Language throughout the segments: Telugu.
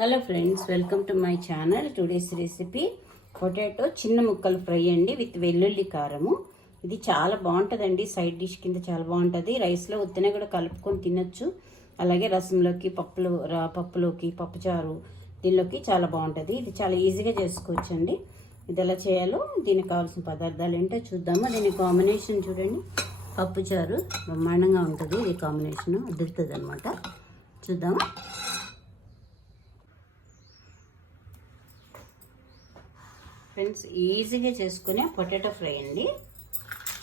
Hello friends welcome to my channel. Today's recipe potato చిన్న ముక్కలు ఫ్రై అండి విత్ వెల్లుల్లి కారము. ఇది చాలా బాగుంటుందండి సైడ్ డిష్ కింద చాలా బాగుంటుంది. రైస్లో ఉత్తనే కూడా కలుపుకొని తినొచ్చు. అలాగే రసంలోకి పప్పులో రా- పప్పులోకి పప్పుచారు దీనిలోకి చాలా బాగుంటుంది. ఇది చాలా ఈజీగా చేసుకోవచ్చండి. ఇది ఎలా చేయాలో దీనికి కావాల్సిన పదార్థాలు ఏంటో చూద్దాము. దీని కాంబినేషన్ చూడండి. పప్పుచారు బ్రహ్మాండంగా ఉంటుంది. ఇది కాంబినేషన్ అద్దుతుంది అనమాట చూద్దామా? ఫ్రెండ్స్ ఈజీగా చేసుకునే పొటాటో ఫ్రై అండి.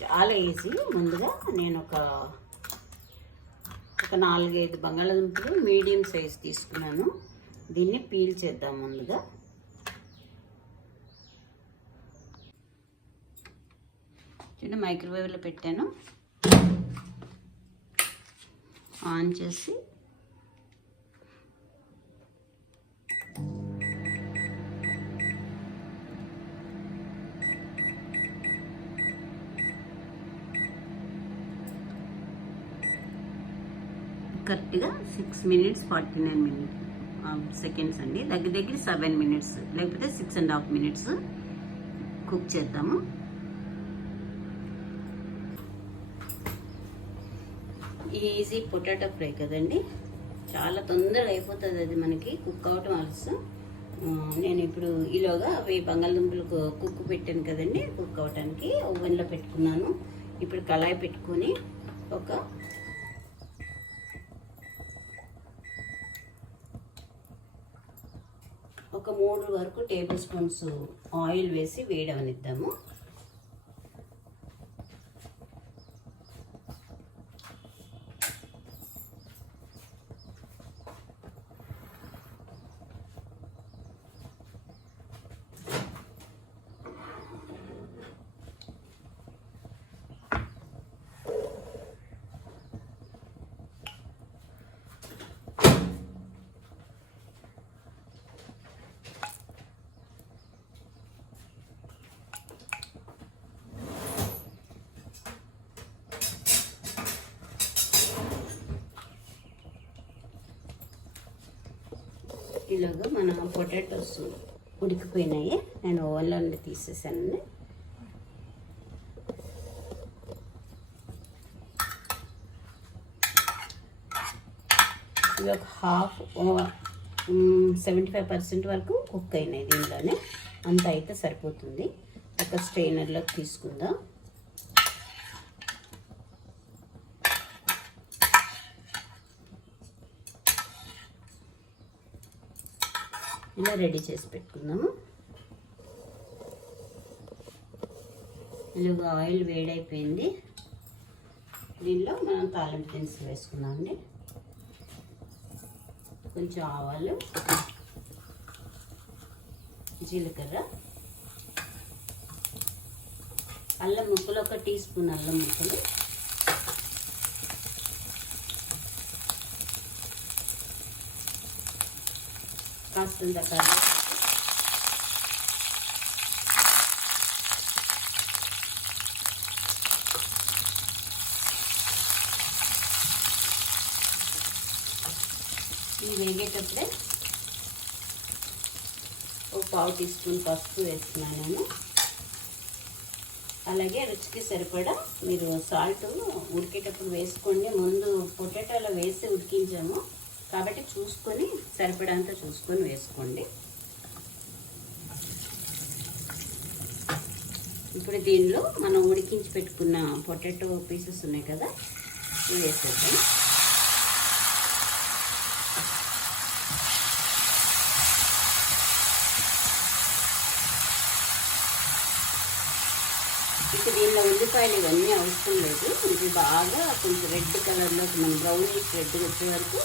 చాలా ఈజీ. ముందుగా నేను ఒక ఒక నాలుగైదు బంగాళాదుంపలు మీడియం సైజ్ తీసుకున్నాను. దీన్ని పీల్ చేద్దాం ముందుగా. చిన్న మైక్రోవేవ్లో పెట్టాను. ఆన్ చేసి కరెక్ట్గా six minutes forty nine minute seconds అండి. దగ్గర దగ్గర సెవెన్ మినిట్స్ లేకపోతే six and half minutes cook చేద్దాము. ఈజీ పొటాటో ఫ్రై కదండి. చాలా తొందరగా అయిపోతుంది అది మనకి కుక్ అవటం ఆలస్యం నేను ఇప్పుడు ఈలోగా అవి బంగాళదుంపలు కుక్ పెట్టాను కదండి కుక్ అవటానికి ఓవెన్లో పెట్టుకున్నాను. ఇప్పుడు కళాయి పెట్టుకొని ఒక ఒక మూడు వరకు టేబుల్ స్పూన్స్ ఆయిల్ వేసి వేడవనిద్దాము. ఇందులోగా మన పొటాటోస్ ఉడికిపోయినాయి. నేను ఓవెన్లో నుండి తీసేసానండి. ఇది ఒక హాఫ్ సెవెంటీ ఫైవ్ పర్సెంట్ వరకు కుక్ అయినాయి దీనిలోనే అంత అయితే సరిపోతుంది. ఒక స్ట్రైనర్లోకి తీసుకుందాం. ఇలా రెడీ చేసి పెట్టుకుందాము. ఇలాగా ఆయిల్ వేడైపోయింది. దీనిలో మనం తాలింపు దినుసులు వేసుకుందామండి. కొంచెం ఆవాలు జీలకర్ర అల్లం ముక్కలు ఒక టీ స్పూన్ అల్లం ముక్కలు. కాస్తంత కర్రీ ఇది వేగేటప్పుడే ఒక పావు టీ స్పూన్ పసుపు వేస్తున్నాను నేను. అలాగే రుచికి సరిపడా మీరు సాల్ట్ ఉడికేటప్పుడు వేసుకోండి. ముందు పొటాటోలో వేసి ఉడికించాము. కాబట్టి చూసుకొని సరిపడంత చూసుకొని వేసుకోండి. ఇప్పుడు దీనిలో మనం ఉడికించి పెట్టుకున్న పొటాటో పీసెస్ ఉన్నాయి కదా ఇవి వేసేద్దాం. ఇక దీనిలో ఉల్లిపాయలు ఇవన్నీ అవసరం లేదు. ఇది బాగా కొంచెం రెడ్ కలర్లో మనం బ్రౌనిష్ రెడ్ వచ్చే వరకు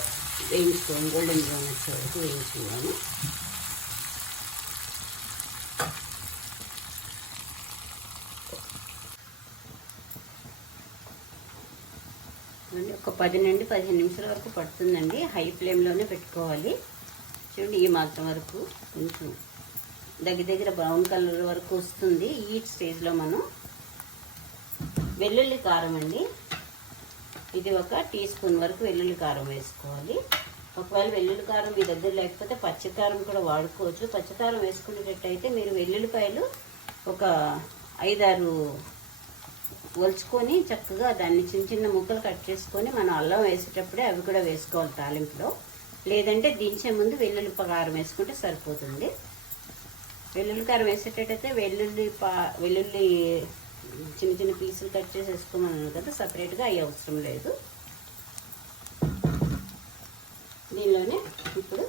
వేయించుకోవాలి. గోల్డెన్ బ్రౌన్ వచ్చే వరకు వేయించుకోవాలి ఒక పది నుండి పదిహేను నిమిషాల వరకు పడుతుందండి. హై ఫ్లేమ్లోనే పెట్టుకోవాలి. చూడండి ఈ మాత్రం వరకు కొంచెం దగ్గర దగ్గర బ్రౌన్ కలర్ వరకు వస్తుంది. ఈ స్టేజ్లో మనం వెల్లుల్లి కారం అండి. ఇది ఒక టీ స్పూన్ వరకు వెల్లుల్లి కారం వేసుకోవాలి. ఒకవేళ వెల్లుల్లి కారం మీ దగ్గర లేకపోతే పచ్చికారం కూడా వాడుకోవచ్చు. పచ్చికారం వేసుకునేటట్టయితే మీరు వెల్లుల్లిపాయలు ఒక ఐదారు ఒలుచుకొని చక్కగా దాన్ని చిన్న చిన్న ముక్కలు కట్ చేసుకొని మనం అల్లం వేసేటప్పుడే అవి కూడా వేసుకోవాలి తాలింపులో. లేదంటే దించే ముందు వెల్లుల్లి కారం వేసుకుంటే సరిపోతుంది. వెల్లుల్లి కారం వేసేటట్టయితే వెల్లుల్లి పా వెల్లుల్లి చిన్న చిన్న పీసులు కట్ చేసేసుకోమన్నాను కదా సపరేట్గా అయ్యి అవసరం లేదు. దీనిలోనే ఇప్పుడు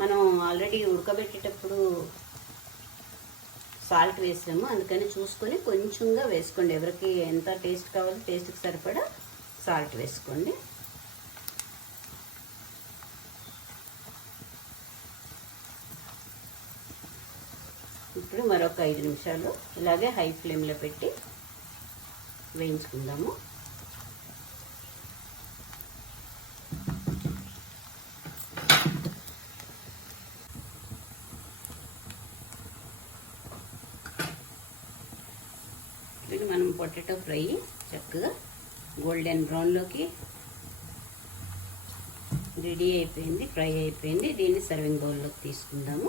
మనం ఆల్రెడీ ఉడకబెట్టేటప్పుడు సాల్ట్ వేసాము. అందుకని చూసుకొని కొంచెంగా వేసుకోండి. ఎవరికి ఎంత టేస్ట్ కావాలో టేస్ట్కి సరిపడా సాల్ట్ వేసుకోండి. ఇప్పుడు మరొక ఐదు నిమిషాలు ఇలాగే హై ఫ్లేమ్లో పెట్టి వేయించుకుందాము. ఇప్పుడు మనం పొటాటో ఫ్రై చక్కగా గోల్డెన్ బ్రౌన్లోకి రెడీ అయిపోయింది ఫ్రై అయిపోయింది. దీన్ని సర్వింగ్ బౌల్లోకి తీసుకుందాము.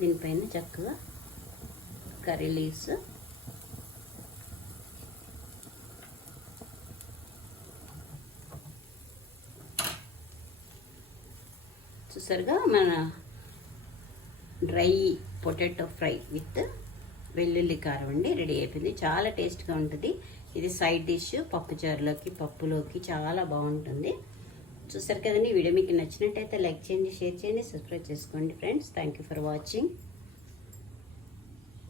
దీనిపైన చక్కగా కర్రీ లీవ్స్. చూసారుగా మన డ్రై పొటాటో ఫ్రై విత్ వెల్లుల్లి కారం అండి రెడీ అయిపోయింది. చాలా టేస్ట్గా ఉంటుంది. ఇది సైడ్ డిష్ పప్పుచారులోకి పప్పులోకి చాలా బాగుంటుంది. చూసారు కదండి ఈ వీడియో మీకు నచ్చినట్టయితే లైక్ చేయండి షేర్ చేయండి సబ్స్క్రైబ్ చేసుకోండి friends. Thank you for watching